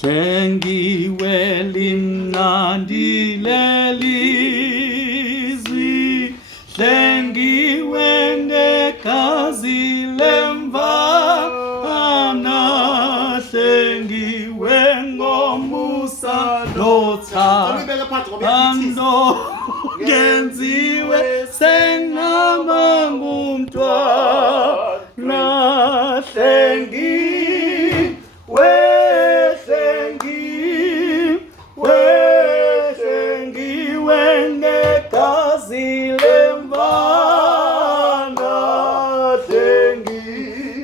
Hlengiwe limnandi lelizwi, hlengiwe negazi lemvana, hlengiwe ngomusa nothando, genziwe sengama ngumntwana, hlengiwe negazi lemvana, hlengiwe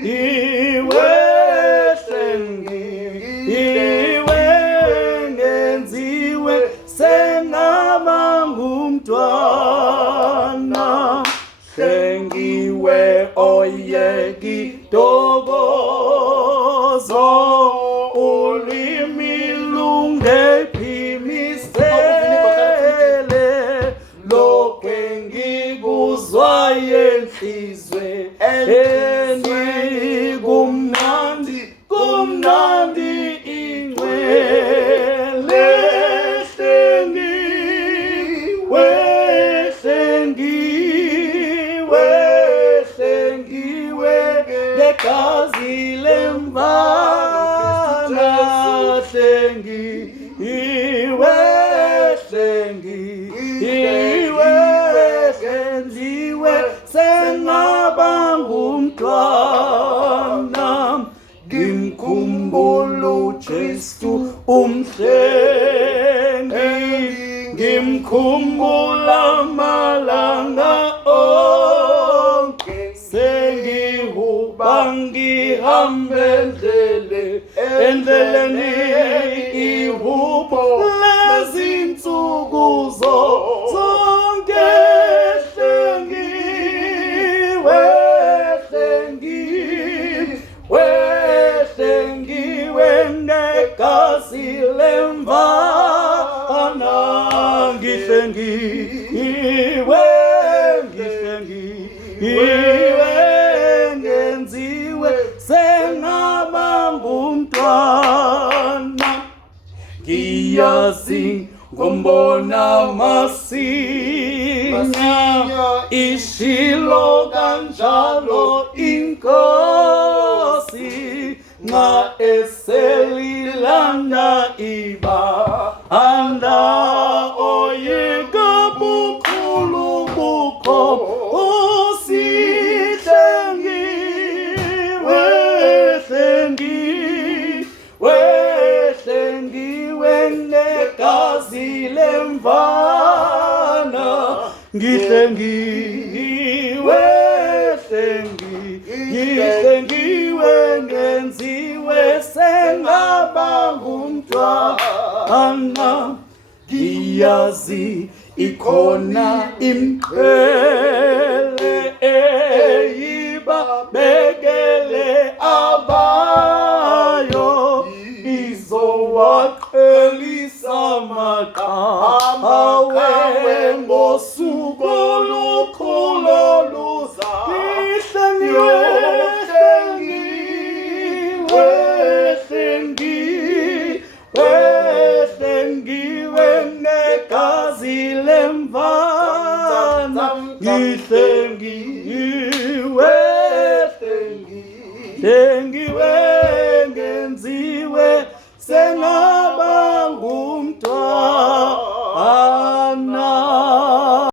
ngenziwe sengama ngumntwana, hlengiwe oyekidokozo, ulimi lungephimisele, lokhe ngikuzwayo enhlizweni, kumnandi ingcwele, hlengiwe negazi lemvana, hlengiwe genziwe sengaba ngumntwana, ngimkhumbula uJesu umhlengi, ngimkhumbula amalanga onke, sengihuba ngihambe endleleni ihubo lezinsuku zonke, hlengiwe negazi lemvana, ngihlengiwe ngenziwe sengaba ngumntwana, ngiyazi ngombona masinya, ishilo kanjalo inkosi, nxa eselilanda ibanda, oyeka bukhulu bukhosi, hlengiwe negazi lemvana, ngihlengiwe ngenziwe sengaba ngumntwana, ngiyazi ikhona impela